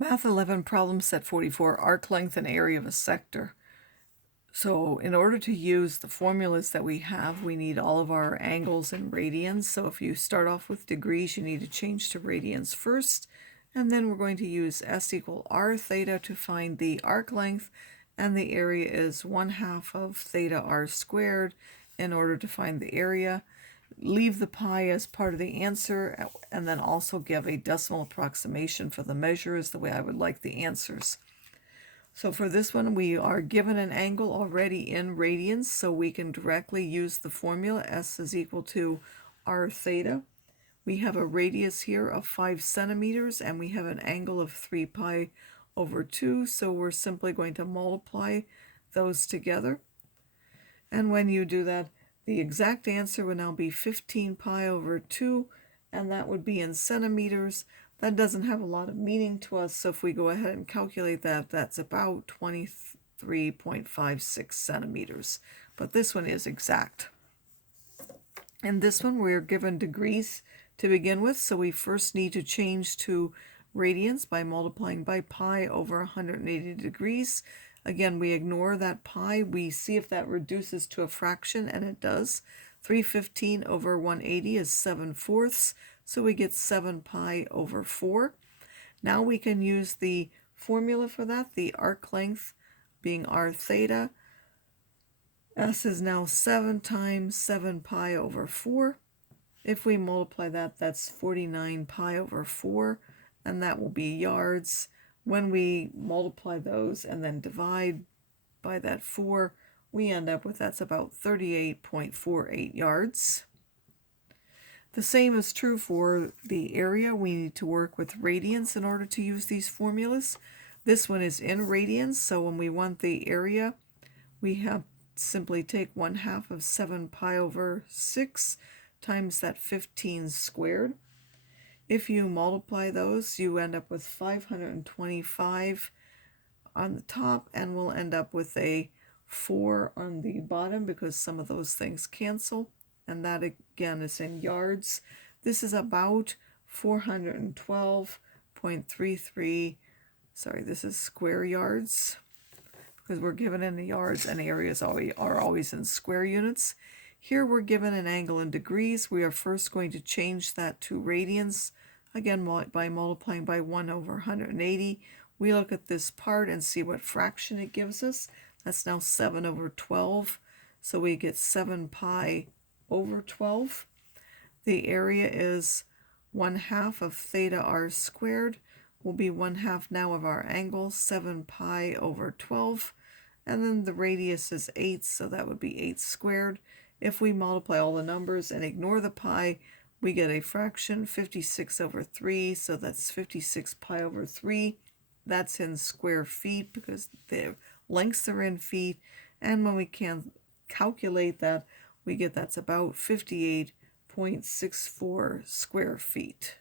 Math 11, problem set 44, arc length and area of a sector. So in order to use the formulas that we have, we need all of our angles in radians. So if you start off with degrees, you need to change to radians first. And then we're going to use S equal R theta to find the arc length. And the area is 1/2 of theta R squared in order to find the area. Leave the pi as part of the answer, and then also give a decimal approximation for the measure is the way I would like the answers. So for this one, we are given an angle already in radians, so we can directly use the formula. S is equal to R theta. We have a radius here of 5 centimeters, and we have an angle of 3 pi over 2, so we're simply going to multiply those together. And when you do that, the exact answer would now be 15 pi over 2, and that would be in centimeters. That doesn't have a lot of meaning to us, so if we go ahead and calculate that, that's about 23.56 centimeters. But this one is exact. In this one, we're given degrees to begin with, so we first need to change to radians by multiplying by pi over 180 degrees. Again, we ignore that pi. We see if that reduces to a fraction, and it does. 315 over 180 is 7/4, so we get 7 pi over 4. Now we can use the formula for that, the arc length being R theta. S is now 7 times 7 pi over 4. If we multiply that, that's 49 pi over 4, and that will be yards. When we multiply those and then divide by that 4, we end up with that's about 38.48 yards. The same is true for the area. We need to work with radians in order to use these formulas. This one is in radians, so when we want the area, we have simply take 1/2 of 7 pi over 6 times that 15 squared. If you multiply those, you end up with 525 on the top, and we'll end up with a 4 on the bottom because some of those things cancel, and that again is in yards. This is about 412.33, sorry, this is square yards because we're given in the yards and areas are always in square units. Here we're given an angle in degrees. We are first going to change that to radians, again by multiplying by 1 over 180. We look at this part and see what fraction it gives us. That's now 7 over 12, so we get 7 pi over 12. The area is 1/2 of theta R squared, will be 1/2 now of our angle, 7 pi over 12. And then the radius is 8, so that would be 8 squared. If we multiply all the numbers and ignore the pi, we get a fraction, 56 over 3, so that's 56 pi over 3. That's in square feet because the lengths are in feet. And when we can calculate that, we get that's about 58.64 square feet.